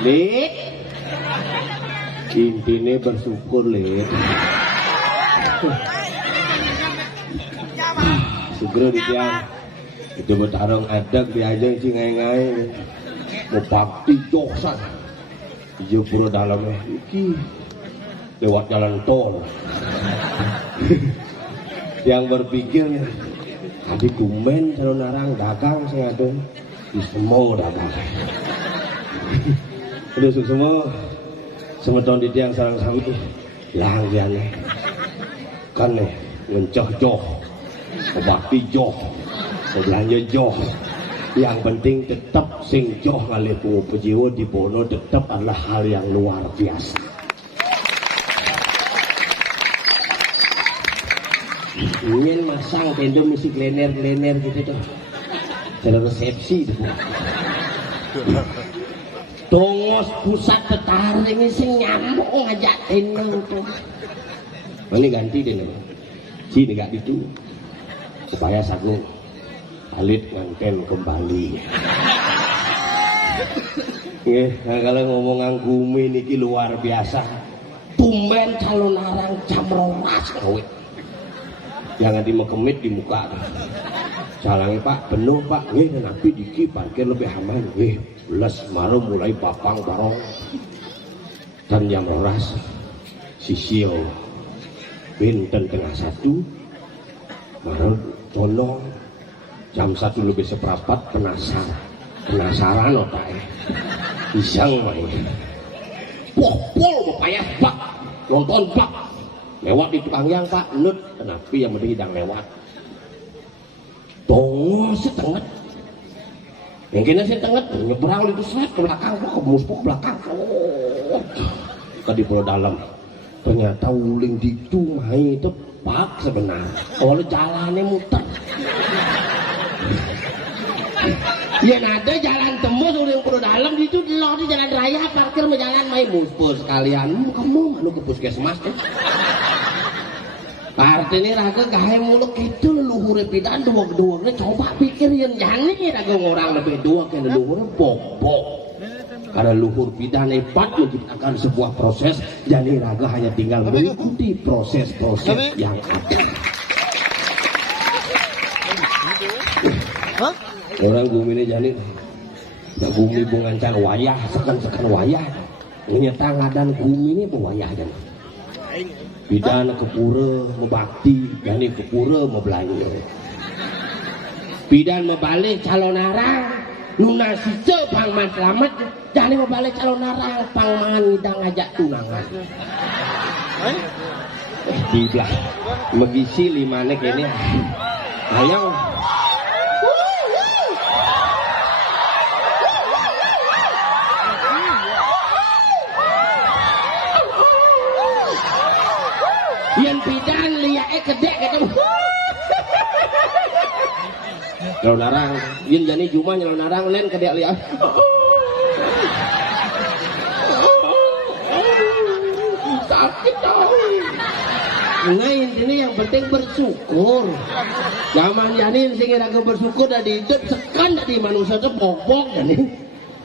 Lek, intine bersyukur Lek. Segera dia itu bertarung adak dia aja sih ngai-ngai. Mau bakti joksan. Ijo pura dalamnya iki lewat jalan tol. Yang berpikir adik kumen kalau narang dagang sing ada di semua dagang. Udah semua semeton di tiang sarang sami lang diane kan nih ngencah joh bakti joh belanja joh yang penting tetap sing joh ngalir pejiwa di Bono tetap adalah hal yang luar biasa. Ingin masang tendo musik lener gitu tuh cara resepsi tuh. Tongos pusat tetaring ini sing nyambung ngajak tendo tuh. Ini ganti deh nih. Si negak itu supaya sagu alit nganten kembali. kalau ngomong Gumi niki luar biasa. Tumben calon arang jam 12 kowe. Jangan dimekemit di muka. Jalannya Pak, penuh Pak. Nggih nabi diki parkir lebih aman. Nggih, belas malam mulai papang barong. Dan jam 12 sisio pinten tengah 1 malam tolong jam 1 lebih seperempat penasaran otak iseng main pol payah Pak nonton Pak lewat di tukang yang Pak nut kenapa yang mending hidang lewat tongol setengah yang kena setengah nyebrang itu seret ke belakang ke muspuk belakang di pulau dalam ternyata uling ditu main tepak sebenarnya oleh jalannya muter ya ada jalan tembus uling pulau dalam itu lo di jalan raya parkir jalan main muspuk sekalian kamu mana ke puskesmas artinya raga gahe muluk itu leluhur pidan dua-duanya coba pikir yang jangan raga orang lebih dua ke leluhur bok karena luhur pidan hebat menciptakan sebuah proses jadi raga hanya tinggal mengikuti proses-proses yang ada. Orang Gumi ini jadi Gumi bungancar wayah sekan wayah menyetang ngadan Gumi ini wayah dan pidan ke pura membakti jadi ke pura membelanja pidan membalik calon arang Nuna sice pangman selamat jadi mau balik calon narang pangman ngidang ngajak tunangan di belah megisi limanek ini ayo yang pidan liake kedek gitu kalau narang, yin jani cuma nyala narang len kedek lihat. Sakit dong. Nah intinya yang penting bersyukur. Zaman jani sing raga bersyukur dari hidup sekan dari manusia itu bobok jani.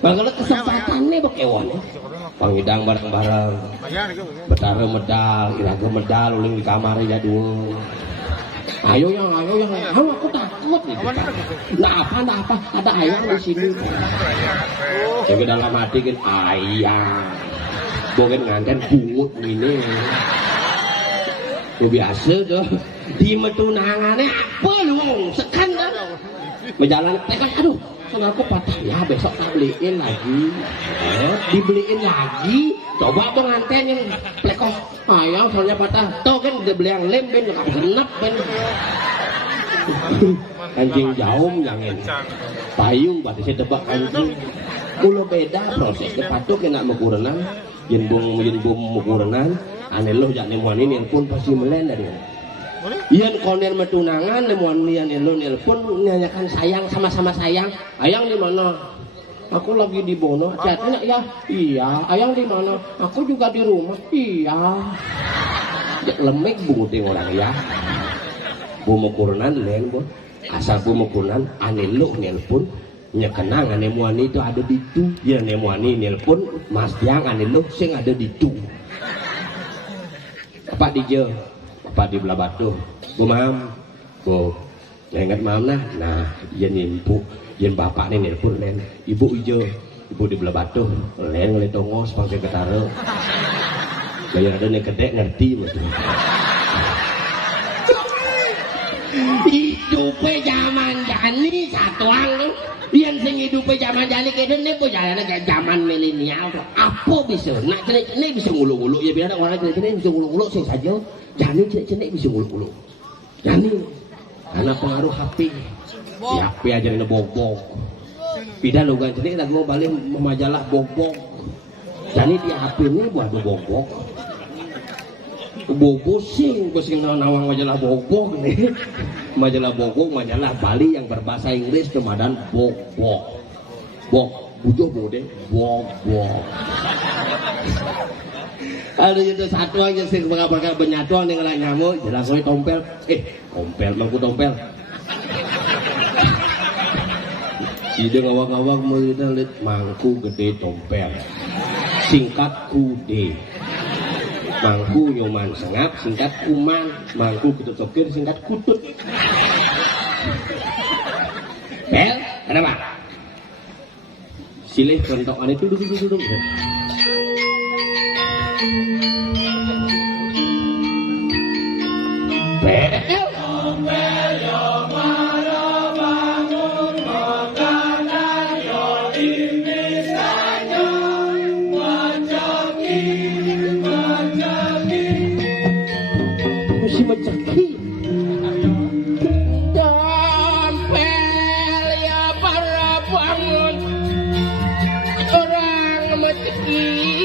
Bagaimana kesempatannya bekewan. Pangidang bareng-bareng. Betara medal, iraga medal uling di kamar ya dua. Ayo yang, aku takut nih. Nah apa, ada ayam di sini. Yang ke dalam hati kan ayam. Bukan nganten bungut ini. Gue biasa tuh di metunangannya apa lu sekan dah. Berjalan tekan, aduh, kan aku patah ya besok tak beliin lagi. Dibeliin lagi. Coba tuh nganten yang plekos ayam soalnya patah. Tuh kan udah beli yang lem ben gak genep ben. Anjing jaum yang ini. Payung berarti saya tebak anjing. Kulo beda proses kepatuk kena mekurenan. Yen bung mekurenan. Aneh loh jak nemuan ini pun pasti melen dari. Yen konen metunangan nemuan nian elo nelpon nanyakan sayang sama-sama sayang. Ayang di mana? Aku lagi di Bono, chatnya ya, iya. Ayang di mana? Aku juga di rumah, iya. Lemek bunguting orang ya. Bumukurunan len bon, asal bumukurunan ane lo nelpon, nyekenang ane muani itu ada di tu, ya ane muani nelpon, mas tiang ane lo sing ada di tu. Apa di je, apa di belah batu, bu mam, bu, ingat mam nah, iya nimpu. Yen bapak ini nelpon len, ibu ijo, ibu di belah batu, len ngeliat tongos pakai ketara. Gaya ada nih kedek ngerti betul. Hidupnya zaman jani satuan tuh, yang sing hidupnya zaman jani kayaknya nih po jalan kayak zaman milenial tuh. Apa bisa? Nak cenek bisa ngulu-ngulu ya biar orang cenek bisa ngulu-ngulu sih saja. Jani cenek bisa ngulu-ngulu. Jani karena pengaruh HP. Siapa aja ini bobok. Pindah lo ganti ini mau balik majalah bobok. Jadi di HP ini buat bobok. Bobok sing nawang majalah bobok nih. Majalah bobok, majalah Bali yang berbahasa Inggris kemadan bobok. Bok, bujo bode, bobok. Ada itu satu aja sih bakal benyatuan dengan nyamuk jelas gue tompel. Tompel mangku tompel. ide ngawak-ngawak mulita lihat mangku gede tompel singkat kude mangku nyoman sengap singkat kuman mangku ketut sokir singkat kutut bel kenapa silih bentokan itu duduk bel meceki dompel ya para bangun orang meceki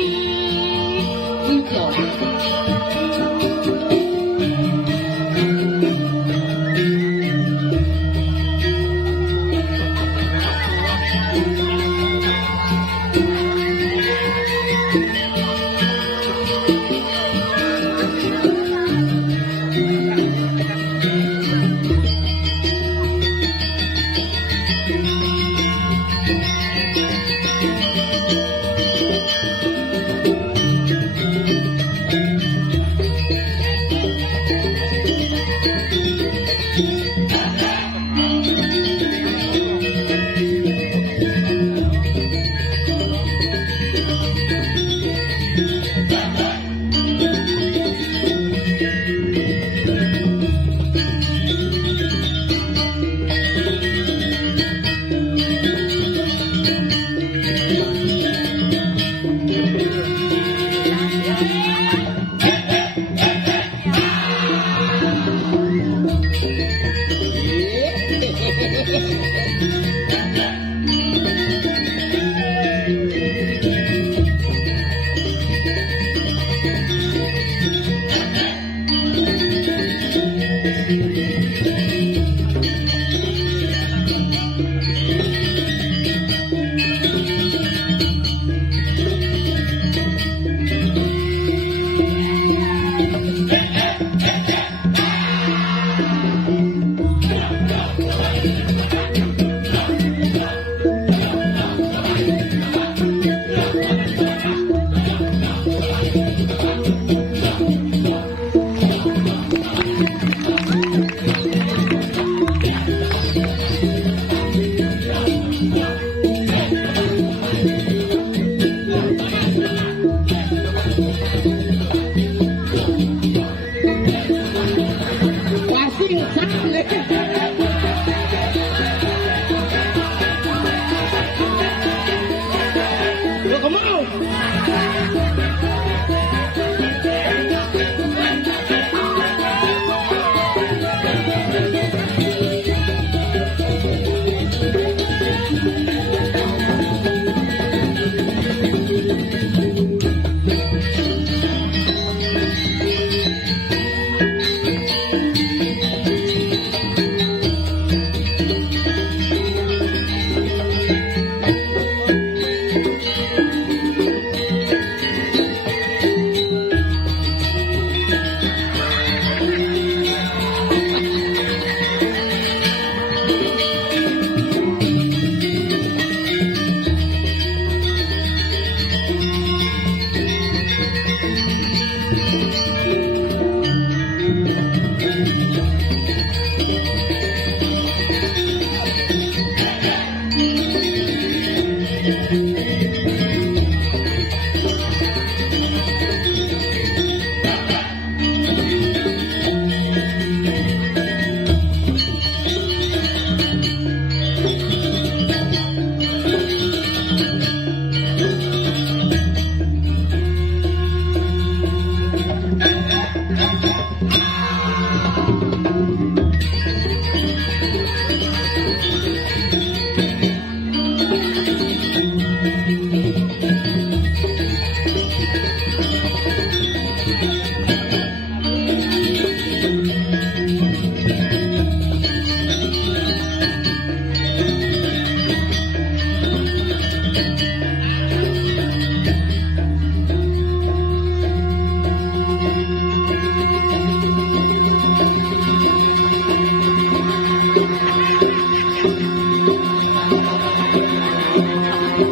Oh,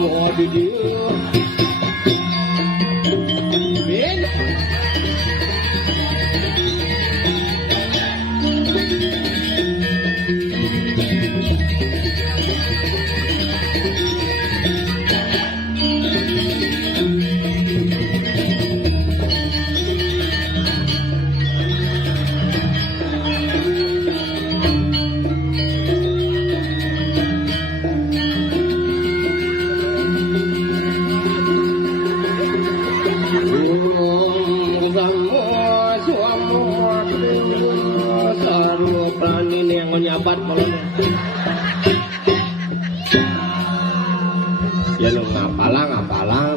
mau di dia. Ben. Nyabat malam ya lo ngapalang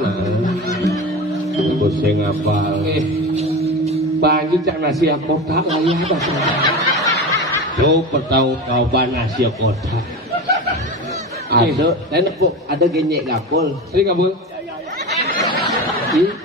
nah pusing ngapal bagi cak nasi kota lah ya lo pertau-tauban nasi kota ada genyek gapul ini kabul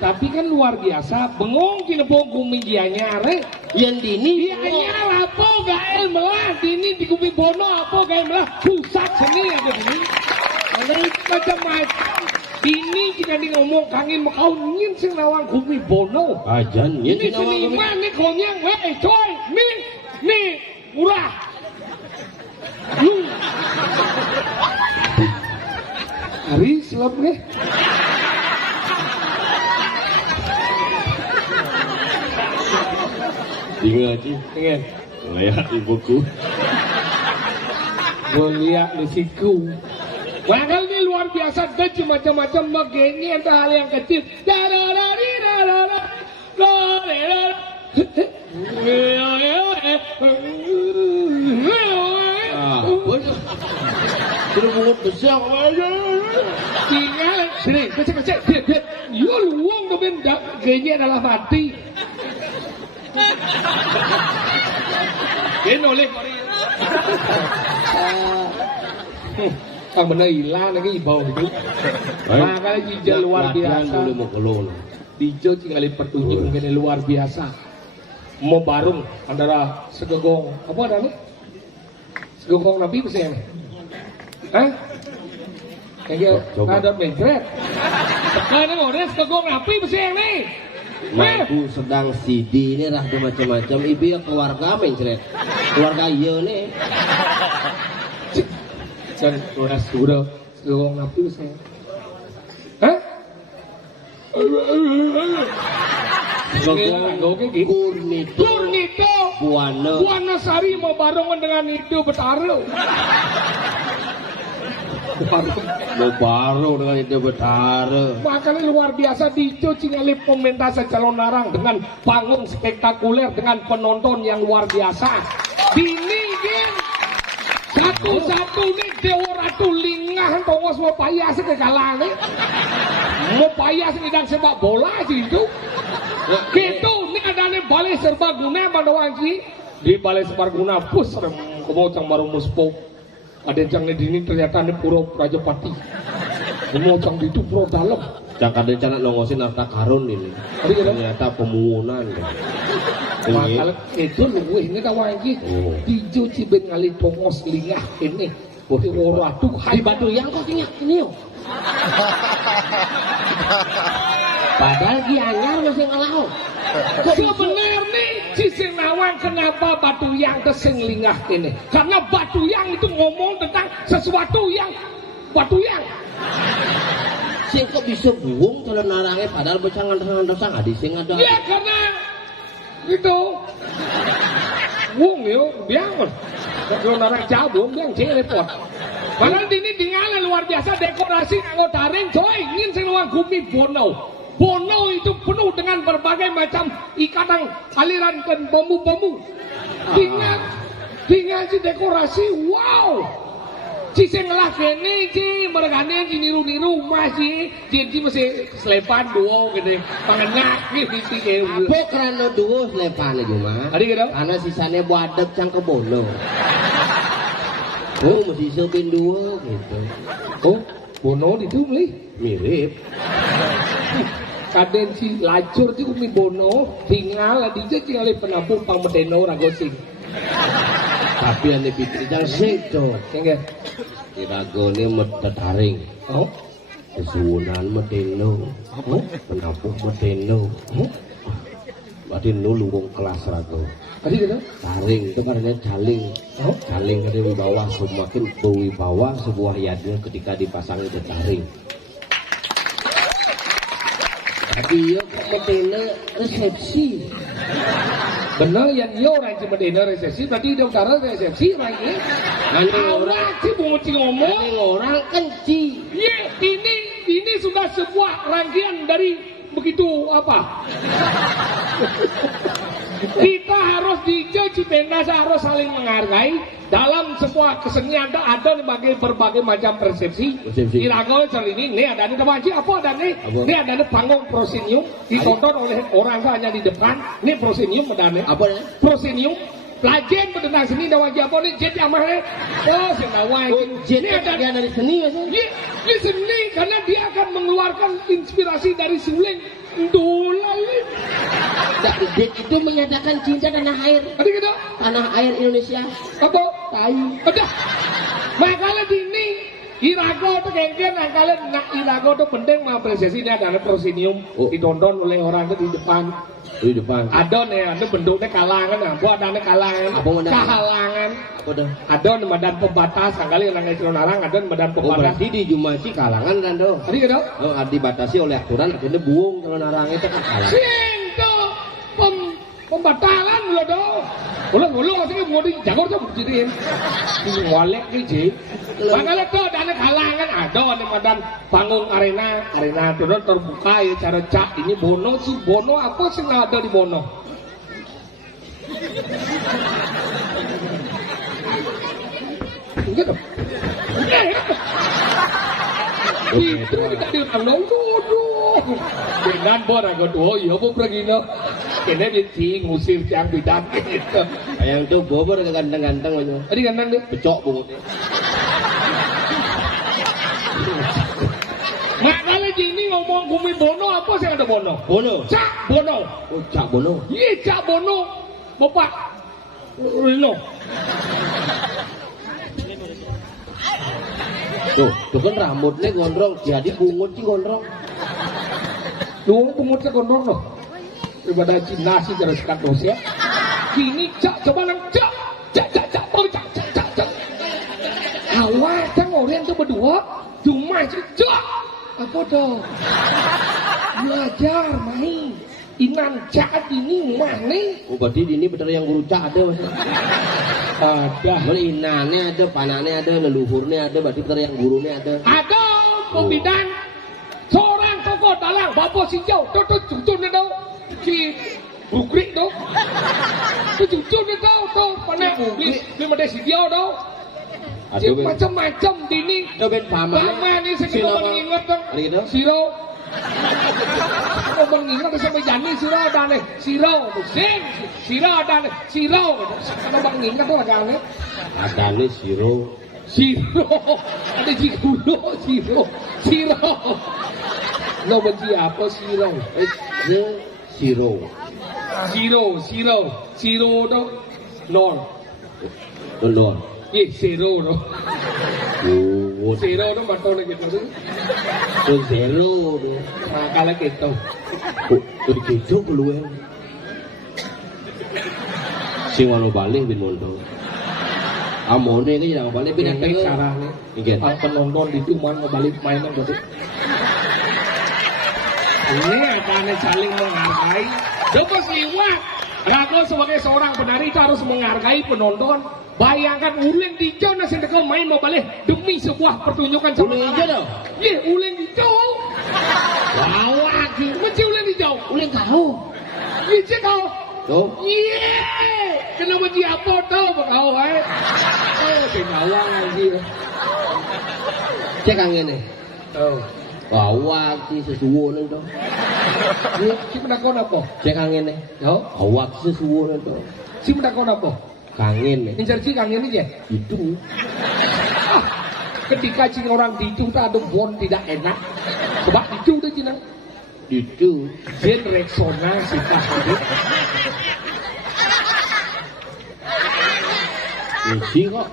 tapi kan luar biasa bengong kinepong kumigianya re yang dini dia nyala apa gael melah dini di kuping bono apa gael melah pusat seni aja ini macam-macam ini jika di ngomong kangen mau ngin sing nawang kuping bono ajan ini seniman nih konyang weh coy nih murah hari selap nih ingat sih ingin lihat ibuku gue lihat di siku bakal ini luar biasa deh macam-macam begini entah hal yang kecil sudah bungut besar tinggal sini kecil yo luang tuh benda gini adalah mati ini oleh ang bener hilang lagi bau itu makanya jijal luar biasa dulu mau kelon dijo tinggalin petunjuk mungkin luar biasa mau barung antara segegong apa ada nih segegong nabi bisa yang hah kayak ada mentret sekarang mau ada segegong nabi bisa yang nih mampu sedang CD ini rah macam-macam ibu ya keluarga mencret keluarga iya nih dan sudah segong nabi saya hah Kurnito Buana Sari mau barengan dengan itu Betara mau baru dengan itu Betara makanya luar biasa dicuci ngalih pementasan calon narang dengan panggung spektakuler dengan penonton yang luar biasa diningin satu-satu nih Dewa Ratu Lingah tongos mau payas ke kalang nih mau payas ngidang sepak bola sih itu gitu nih ada nih balai serbaguna pada wanci di balai serbaguna pus kemocang baru muspo ada yang di sini ternyata nih puro Rajapati kemocang itu puro dalam jangan ada rencana nongosin harta karun ini ternyata pemungunan makanya itu lu ini kawan gitu dicuci ben ngali tongos lingah ini di Ratu di Batu yang kok tinggal ini yo padahal dia anyar masih ngelau sebenarnya nih si Senawang kenapa Batu yang kesing lingah ini karena Batu yang itu ngomong tentang sesuatu yang Batu yang sing kok bisa buung kalau narangnya padahal becangan-becangan adi sing ada ya karena itu buung yo biang kalau narang jauh buung biang repot padahal ini tinggalnya luar biasa dekorasi nganggo taring coy ingin sing luang gumi Bono itu penuh dengan berbagai macam ikatan aliran dan bambu-bambu tinggal si dekorasi wow si ngelah kene si mergane si niru-niru masih jadi masih selepan duo gede pangenak gitu apa karena duo selepan aja mah ada gitu karena sisanya buadek cang ke Bono oh masih sopin duo gitu oh Bono itu mirip kaden si lacur itu umi Bono tinggal di tinggal penampung pang medeno ragosing Tapi ane pikir jang sedo. Nggih. Iragone medetaring. Oh. Kesuwunan medeno. Oh, penapuh medeno. Oh. Berarti nulung kelas rago. Tadi gitu. Taring itu karena jaling. Oh. Jaling dari wibawa semakin berwibawa sebuah yadnya ketika dipasang itu taring. Tapi yo medeno resepsi. Bener yang yo orang cuma dena resepsi berarti dia utara resepsi lagi. Awak sih mau ngomong. Orang kenci. Iya, ini sudah sebuah rangkaian dari begitu apa? Kita harus di Cipenda harus saling menghargai dalam sebuah kesenian ada berbagai macam persepsi. Irago kali ini ada wajib apa ada nih? Ini ada panggung prosenium ditonton oleh orang hanya di depan. Ini prosenium ada nih. Apa ya? Prosenium pelajar berdendang seni dan wajib apa nih? Jadi amalnya oh senawai. Jadi ada dari seni maksudnya? Ini seni karena dia akan mengeluarkan inspirasi dari suling. Dulali. Dek itu menyatakan cinta tanah air. Ada gitu? Tanah air Indonesia. Apa? Tai. Ada. Makanya dini Irago itu kengken, kalian nak Irago itu penting mengapresiasinya adalah prosenium ditonton oleh orang itu di depan. Di depan. Ada nih, ada bentuknya kalangan, apa ada kalangan, kehalangan. Apa dah? Ada medan pembatas, kali yang nangis narang, ada medan Oh pembatas. berarti di Jumaci kalangan kan do? Tadi gitu? Oh dibatasi oleh aturan, akhirnya buung kalau narang itu kan kalangan. Sing tuh pembatalan loh do. Ulang aslinya mau di Jakarta buktiin. Ini walek nih Ji. Makanya tuh ada kalangan ada medan panggung arena tuh terbuka ya cara cak ini Bono sih Bono apa sih nggak ada di Bono? Gitu. Itu tidak diundang dong. Dengan borang kedua, ya apa pergi no? Kena dia ngusir yang bidan gitu. Yang itu bobor ganteng-ganteng aja. Tadi ganteng deh. Becok bungutnya. Makanya gini ngomong bumi Bono apa sih ada Bono? Bono. Cak Bono. Oh Cak Bono. Iya Cak Bono. Bapak Rino. Tuh kan rambutnya gondrong, jadi bungut sih gondrong. Tuh bungutnya gondrong loh. Daripada Cina sih cara sekat dos ya. Gini Cak coba nang Cak. Awal kan orang tuh berdua cuma Cak. Apa dong? Belajar main. Inan Cak ini mah nih. Oh berarti ini bener yang guru Cak ada maksudnya. Ada. Boleh inannya ada, panahnya ada, leluhurnya ada, berarti bener yang gurunya ada. Ada pembidan. Seorang tokoh dalang Bapak Sijau. Tuh cucun itu. Si Bukri tuh. Tuh cucun itu tuh. Mana Bukri. Lima deh Sijau tuh. Si macam-macam dini. Ada ben paman. Paman ini saya kita mengingat kan. Siro. Kita mengingat sampai Jani Siro ada nih. Siro. Sing. Siro ada nih. Siro. Kita mengingat tuh ada nih. Ada nih Siro. Siro. Ada Jikulo. Siro. Lo benci apa Siro? Siro. Siro tuh. Lor. Lor. Iya, zero tuh. Oh, Zero tuh mantul gitu tuh. oh zero tuh. Nah, kalau gitu. Oh, gitu keluar. Sing wano balik bin mondo. Amone kan jangan balik bin Yang datang caranya. Ingin. Penonton itu mau ngebalik mainan gitu. Ini akan saling menghargai. Dapat liwat. Rago sebagai seorang penari itu harus menghargai penonton. Bayangkan ulen hijau nasi dekau main mau balik demi sebuah pertunjukan sama Ulen hijau dong? Iya, ulen hijau. Lawak, macam ulen hijau. Ulen kau. Iya, kau. Tuh. Iya. Kenapa dia apa tahu kau oh, kenawang lagi. Cek angin nih. Oh. Awak si sesuwun itu. Ini si penakon apa? Cek angin nih. Yo. Awak sesuwun itu. Si penakon apa? Kangen nih. Insersi kangen aja. Itu. Ketika cing orang itu ada bon tidak enak. Coba itu udah cina. Itu. Gen Rexona sifat itu. Isi kok.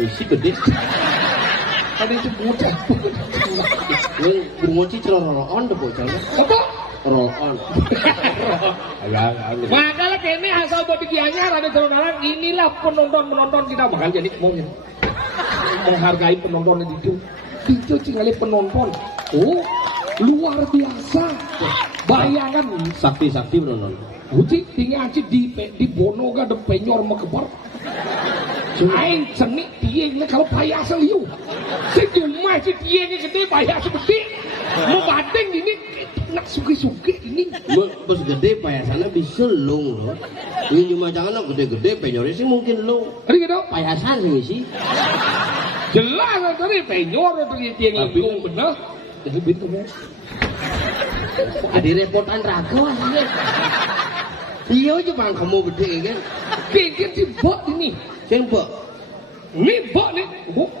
Isi gede. Ada itu bocah. Ini bermoci celoroan deh bocah. Apa? Roll on. Makanya kene asal bodi kianya ada celanaran inilah penonton kita bakal jadi menghargai penonton itu. Itu tinggal penonton. Oh, luar biasa. Bayangan Sakti penonton. Uji tinggal aja di bono ga de penyor mekebar. Aing seni tieng kalau payah seliu. Si cuma si tieng gede payah seperti mau banding ini nak suki ini. Bos gede payasannya bisa lung loh. Ini cuma jangan gede-gede penyornya sih mungkin lung. Ada gitu? Payasan sih. Jelas tadi penyor atau tieng lung bener. Jadi betul ya. Ada repotan ragu aslinya. Iya cuma kamu gede kan. Kayaknya si bok ini. Siapa? Ini bok nih. Bok.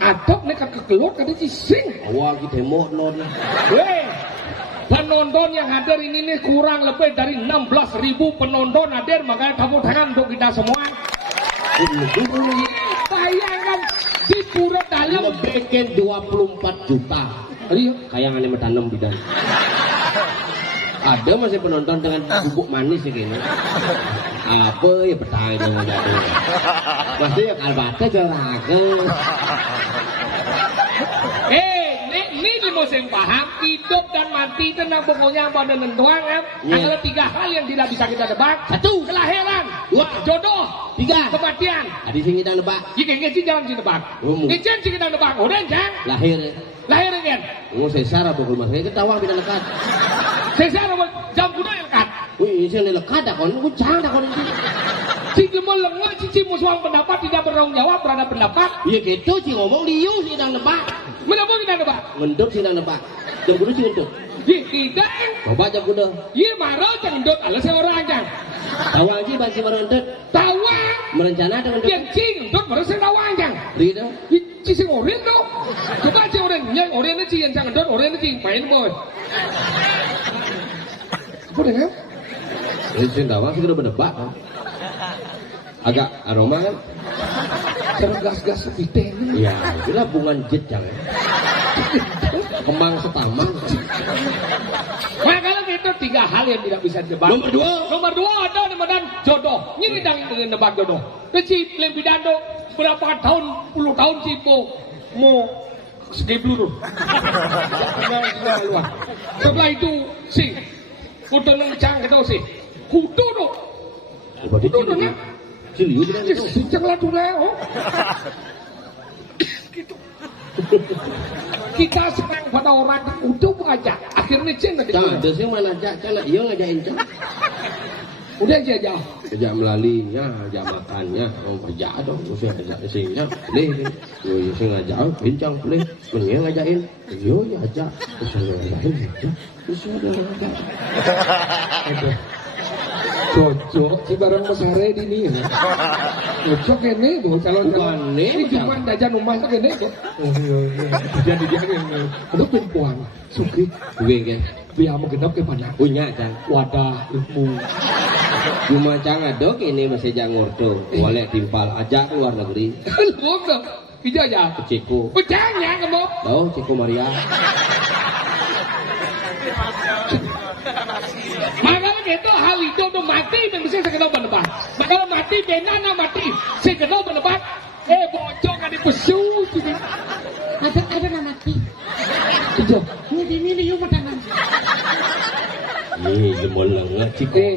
Adok nih kan kekeluar kan si sing. Awal kita mau non. Weh. Penonton yang hadir ini nih kurang lebih dari 16.000 penonton hadir, makanya tepuk tangan untuk kita semua. Bayangkan di pura dalam bikin 24 juta. Iya. Kayak aneh metanam bidan. Ada masih penonton dengan bubuk manis ya kayaknya. Apa ya pertanyaan jadi. Pasti ya kalbate jaraga. Ini di musim paham, hidup dan mati tenang pokoknya pada nentuan kan. Ada 3 hal yang tidak bisa kita tebak. 1. Kelahiran, 2. Jodoh, 3. kematian. Ada sing kita nebak. Jika ngeci jangan ditebak. Ngecen sih kita tebak. Udah jang. Lahir kan. Oh sesar apa rumah saya ketawang tidak lekat. Sesar apa jam kuda yang lekat. Wih, saya lekat dah kon, aku jangan dah kon. Si demol lengah, si musuhan pendapat tidak bertanggung jawab terhadap pendapat. Iya gitu, si ngomong liu sih sedang nebak. Menapa kita nebak? Ngendut sih sedang nebak. Jam kuda sih ngendut. Tidak. Coba jam kuda. Iya marah jangan ngendut, alas orang jang. Tawang sih banci ngendut. Tawang. Merencana dengan ngendut. Yang cing ngendut marah sih tawang jang. Rida. Si sing oren tu. Coba si oren, yang oren ni yang jangan ngendut, oren ni main boy. Apa dengar? Ini sih tawang sih sudah berdebak. Agak aroma kan? Gas-gas sepiteng. Iya, itulah bungan jet jangan. Kembang setamang. Makanya itu 3 hal yang tidak bisa ditebak. Nomor 2 ada dan jodoh. Ini dengan nebak jodoh. Kecil lebih dando berapa tahun, puluh tahun sih mau segi peluru. Setelah itu sih kudu nengcang gitu sih. Kudu dong. Kudu dong. Ciliu tidak itu. Sejak lah dulu ya. Gitu. Kita senang pada orang udah mengajak. Akhirnya cina di Ada sih mana ajak, cina iya ngajakin cina. Udah aja. Ajak melalinya, ajak makannya, orang kerja dong, mesti ajak isinya. Boleh, yo sih ngajak, bincang boleh. Mending ngajakin, yo ya ajak, terus ngajakin, terus ada ngajak. Cocok si barang besare di ini. Cocok ini tuh calon-calon. Ini cuma jajan rumah tak ini tuh. Oh iya. Jadi ini. Ada perempuan suki. Gue kan. Biar mengenap ke mana? Punya kan. Wadah ilmu. Cuma jangan dok ini masih jangan ngordo. Boleh timpal ajak keluar negeri. Lu dong. Ija aja. Ceko. Pecahnya kamu. Tahu Ceko Maria. Makanya gitu hal itu tuh mati dan bisa sekedar menebak. Makanya mati benana mati sekedar menebak. Bocok kan dipesu gitu. Ada nama mati. Iya. Ini liu makanan. Nih demol lengat Ceko.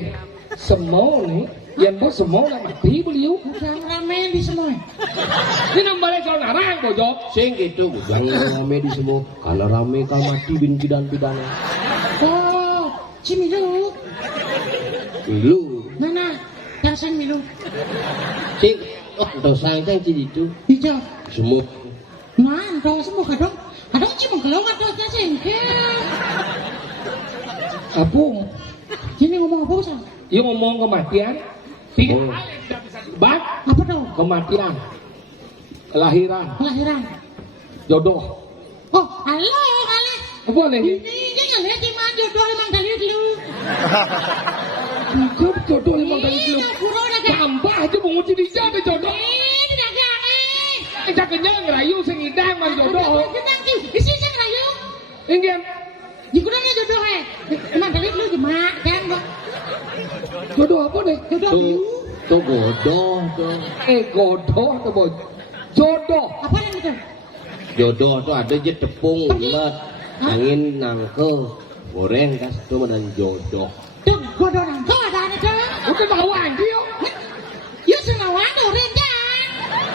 Semua nih yang bos semua lah mati beliau. Udah ramen di semua. Ini nambah soal narang bocok. Sing gitu, jangan rame di semua. Karena rame kan mati bin pidana. Oh, si Milu. Lu. Mana? Yang sing Milu. Sing, dosa yang itu. Hijau. Semua. Nah, dong semua kadang. Kadang cuma keluar dosnya singkir. Apa? Ini ngomong apa sih? Dia ngomong kematian. 3 hal yang tidak bisa ditebak. Apa dong? Kematian, kelahiran, jodoh. Oh, halo kali. Boleh nih. Ini kali cuma jodoh emang dari dulu. Bukan jodoh emang dari dulu. Iya, burung lagi. Tambah aja mau nguci dijak deh jodoh. Tidak ada. Cak kenyang ngerayu sing idang man jodoh. Tenang ki, isi sing rayu. Ingin Jikudan ya jodoh emang kali lu gemak kan kok. jodoh apa nih? Jodoh biu. Tuh bodoh tuh. Godoh atau boy? Jodoh. Apa yang itu? Jodoh tuh ada aja tepung ulet, angin nangke, goreng kas tuh dan jodoh. Tuh jodoh nang kau ada tuh. Udah tahu anjir. Yuk senawan orang kan.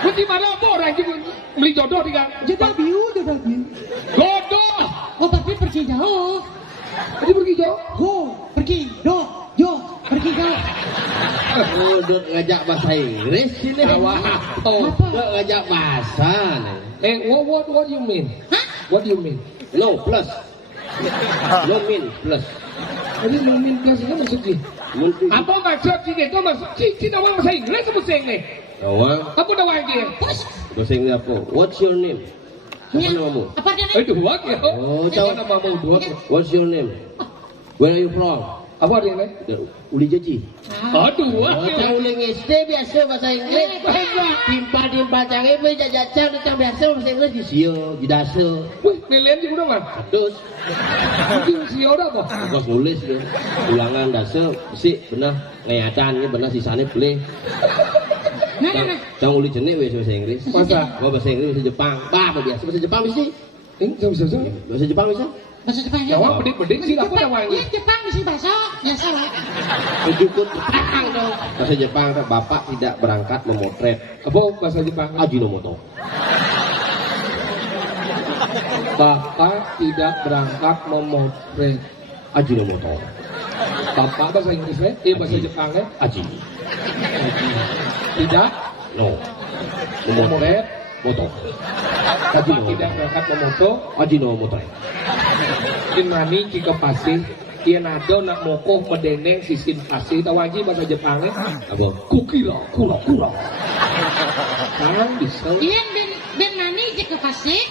Mesti mana apa orang anjir beli jodoh tiga. Jodoh biu. Jodoh. Oh tapi pergi jauh. Jadi pergi jauh. Go, pergi, pergi jauh. Oh, udah ngajak bahasa Inggris sini. Wah, oh. Udah ngajak bahasa nih. What do you mean? Hah? What do you mean? No plus. No min plus. Jadi mean plus itu maksudnya? Mungkin. Apa maksud sini? Itu maksud Cina orang bahasa Inggris apa sih ini? Awang. Apa dah wajib? Bahasa Inggris apa? What's your name? Apa namamu? Apa dia Dua ya. Oh, Siapa namamu dua? What's your name? Where are you from? Apa dia nih? Uli Jaji. Dua. Oh, cang uli SD biasa bahasa Inggris. Timpal cang ibu jajak cang biasa bahasa Inggris di sio, di dase. Wih, nilainya juga mah. Terus, Mungkin si Yoda apa? bos nulis deh. Ulangan dase, sih benar ngayatan ini benar sisanya boleh. Nah. Cang uli jenik bahasa Inggris. Masa? Gua bahasa Inggris bahasa Jepang. Bah, biasa bahasa Jepang bisa. Ini bisa bisa. Bahasa Jepang bisa. Bahasa Jepang ya? Jawab bedik-bedik sih apa dah wajib? Iya Jepang mesti bahasa. Ya salah. Cukup Jepang dong. Bahasa Jepang, bapak tidak berangkat memotret Apa bahasa Jepang? Ajinomoto. Bapak tidak berangkat memotret. Ajinomoto. Bapak bahasa Inggrisnya? Iya bahasa Jepangnya? Aji. Tidak No. memotret. Moto. Bapak tidak berangkat memoto. Ajinomoto. Dinani jika pasih ia nado nak mokoh medeneng sisin pasih tawaji bahasa Jepangnya Apa? kukira kura kan bisa Iya ben nani jika kasih.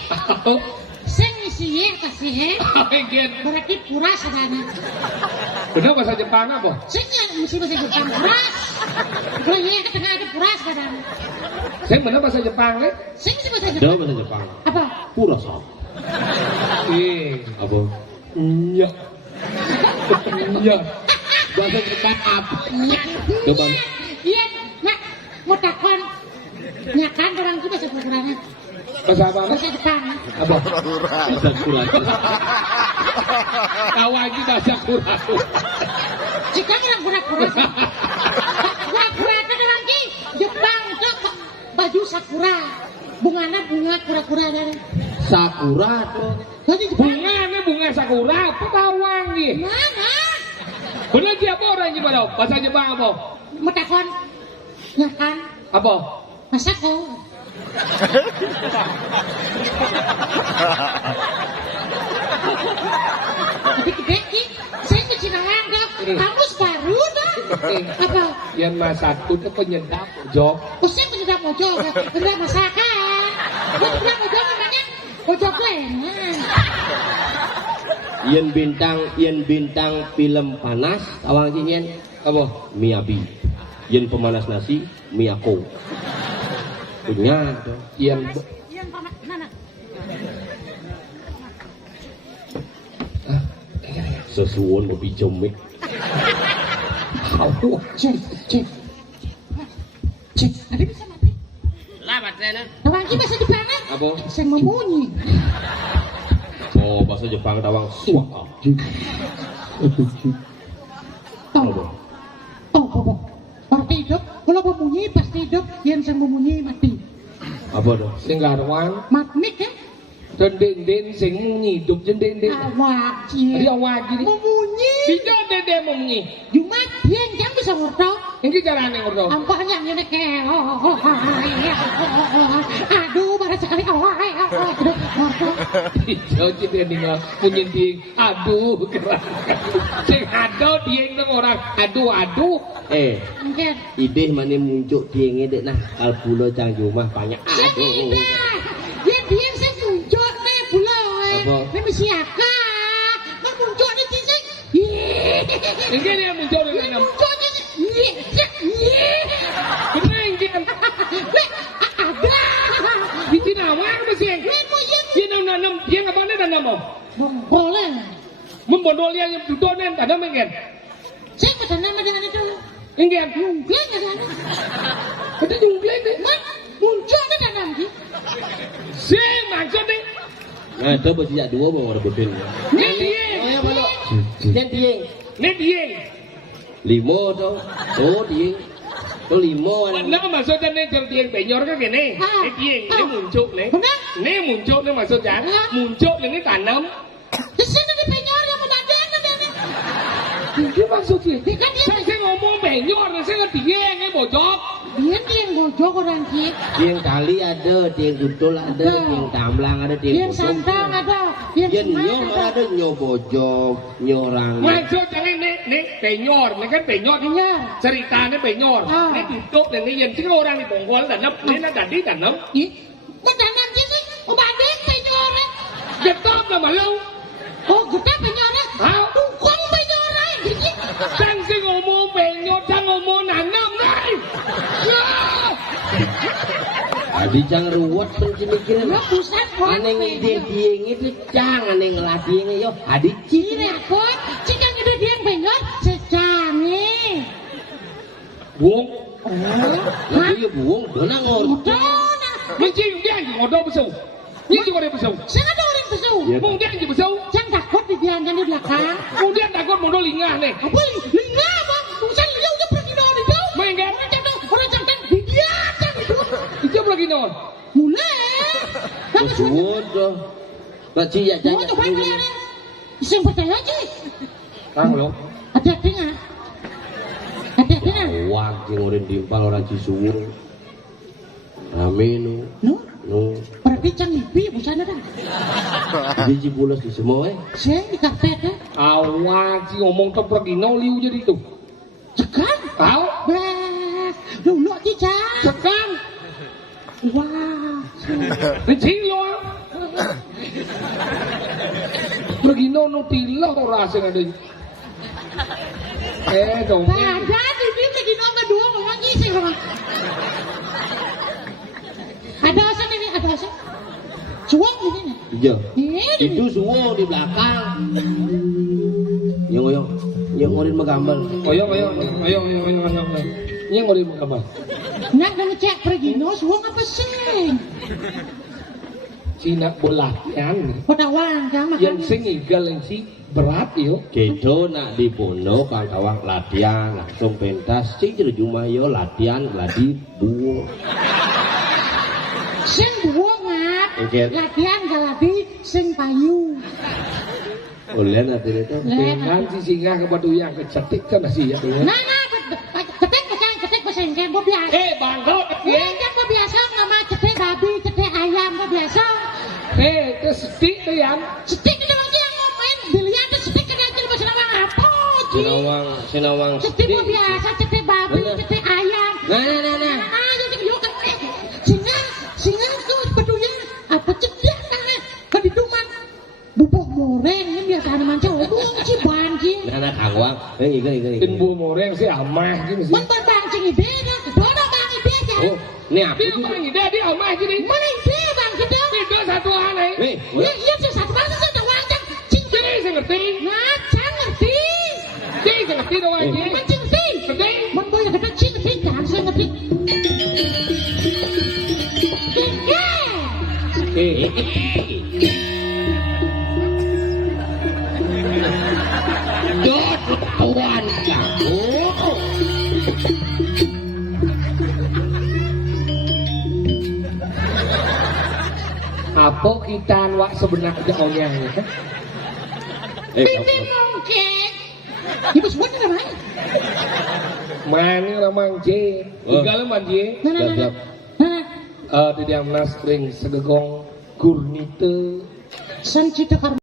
Sing isi ya kasih berarti pura sadana. bener bahasa Jepang apa? Sing mesti bahasa Jepang puras. Kalau iya ketengah ada puras sadana. Saya bener bahasa Jepangnya Sing mesti bahasa Ada Jepang. bahasa Jepang. Apa? Purasa. Apa? Iya. Iya Bahasa Jepang apa? Coba. Iya, nak mau takon. Nyakan orang itu bahasa kekurangan. bahasa apa? Bahasa Jepang. Apa? Bahasa Purasa. Tawaji bahasa kura Jika orang pura-pura. Pura-pura itu orang ki Jepang itu baju sakura. Bunganya bunga kura-kura dari. Sakura tuh. Baju Jepang. bunga sakura apa tawangi Mana? bener siapa orang gimana? Bahasa Jepang apa? Mau takon. Nyakan. Apa? Masako. Tapi gede ki, saya ke Cinawan dok. Kamus baru dok. Apa? Yang masaku itu penyedap jok Usah penyedap mojok, penyedap masakan. Penyedap mojok namanya mojok gorengan. Yen bintang film panas awang yen apa? Miyabi. Yen pemanas nasi Miyako. Punya tuh. Yang Yang panas mana? Sesuon mau bijomik. Cek. Ada bisa mati. Labat sana. Nawangi bahasa Jepang kan? Apa? Saya membunyi. Oh, bahasa Jepang tawang suaka. Tahu. Berarti hidup. Kalau membunyi pasti hidup. Yang saya membunyi mati. Apa tuh? singgarwan Matmik kan? den sing hidup den Awak cie. Dia awak gini. Membunyi. Tidak den mungi. Jumat dia yang bisa ngorto. Ini carane ngono. Ampahnya ngene ke. Aduh, marah sekali. Ijo dia ninggal punyinting. Aduh, keras. Sing aduh dia itu orang. Aduh. Mungkin. Ide mana muncul dia ngedek nah kalpulo cang rumah banyak. Aduh. Dia saya muncul nih bulan. Apa? Ini mesti akak. Kan muncul nih sih. Ini dia muncul dengan Muncul nih. Ini boleh. Membondolia yang dudonen ada mengen. Saya pada nama dengan itu. Ingin. Jungkleng ada. Ada jungkleng deh. Muncul ada dalam ki. Si maksud deh. Nah, itu bersijak dua mau rebutin. Nih dia. Nih dia. Limo tuh. Oh, dia. Tuh limo. Nah maksudnya nih kalau dia penyor kan gini. Nih dia. Nih muncul nih. Nih muncul nih maksudnya. Muncul nih tanam. Di sini di penyor yang menadeng ada nih. Itu maksudnya. Kan dia Saya ngomong penyor, saya ngerti dia bojok. dia yang bojok orang ki. Tiang kali ada, tiang tutul ada, tiang tamblang ada, Dia tiang santang ada. Dia Tiang semangat nyo ada. ada, nyo bojok, nyo orang. Maksudnya nih penyor, nih kan penyor. Penyor. Ceritanya penyor. Nih tutup dan nih yang sih orang di Bonggol tanam, nih ada di tanam. Ih, kok tanam sini? Oh, badeng penyor. Getop lah malu. Oh, kita penyor. Hah? Tukang penyor. Jadi, Sang sih ngomong penyor, sang ngomong nanam nih. Ya. Adi cang ruwet penci mikirin. ya pusat kok. Aneh ngide tiang itu cang, aneh ngelatihannya yo. Adi Ciri aku, jika itu dia yang penyor, secangi. Buông. Nanti ya buang, dona ngorti. Udah, nah. Mencing dia yang ngodoh besau. Ini juga dia besau. Saya ada orang besu. Ya. Mung dia yang besau. Jangan takut dibiarkan di belakang. Kemudian takut modal lingah nih. Apa lingga bang? Bukan dia udah pergi dari jauh. Main kan? Orang jangan dibiarkan itu. Itu lagi non. Mulai. Besuwot tuh. Baci ya Mau jangan. coba kalian. Iseng percaya aja. Kang lo. Hati-hati nggak? Hati-hati nggak? Wah, yang orang timpal orang Cisuwur. Amin. No, No. berarti cang lipi busana dah. Di Cipulas di semua Saya di karpet dah. Awak si ngomong ke pergi no liu jadi itu. Cekan. Tahu? Bah, dulu aja. Sekarang. Wah. Mencing lo. Pergi no tilo rasa ada. Dong. Ada di sini lagi nomor 2 orang ngisi orang. Ada asal ini, ada asal. Cuang di sini. Iya. Ini. Itu semua di belakang. Yang orang menggambar. Oyong. Ini yang mau apa? Nak kena cek pergi no, suang apa sih? Cina belatihan. Pada wang kan Yang makan. sing igal yang si berat yo. Gitu nak di Bono kawan latihan langsung pentas. Cik cuma yo latihan gladi buo. Sing buangat. Oke. Latihan galabi sing payu. Oleh nanti itu. Dengan si singa kebaduyang kecetik kan sih ya. Nah, ketik pesan kayak gue biasa. Bangko. Gue biasa nama cetek babi, cetek ayam gue biasa. Itu setik tuh yang. Cetek itu lagi yang mau main biliar tuh cetek kena jadi bahasa nama apa? Sinawang. Cetek gue biasa, cetek babi, cetek ayam. Nah. Jadi yuk kan singa tuh peduyang apa cetek tangan kediduman bubuk goreng ini biasa manca obong ciban ki. Nah kawang. Ikan. Timbu moreng si amah gitu sih. Bentar bang cing ide dah, dono bang ide aja. Oh, ini apa? Dia bang ide dia amah gini. Mana ide bang kita? Itu satu aneh. Nih, Iya sih satu bang satu wajan cing. Jadi saya ngerti. Nah, cang ngerti. Jadi saya ngerti doang aja. Mancing ngerti. Ngerti. Mun boy kata cing ngerti, jangan saya ngerti. Dot kawan kamu. Apa kita wak sebenarnya onyang ya? Pipi mungkin. Ibu semua ni ramai. Mani ramang je. Tinggal manje. Siap. Nah, Di diam nas ring segegong gurnite. sen cita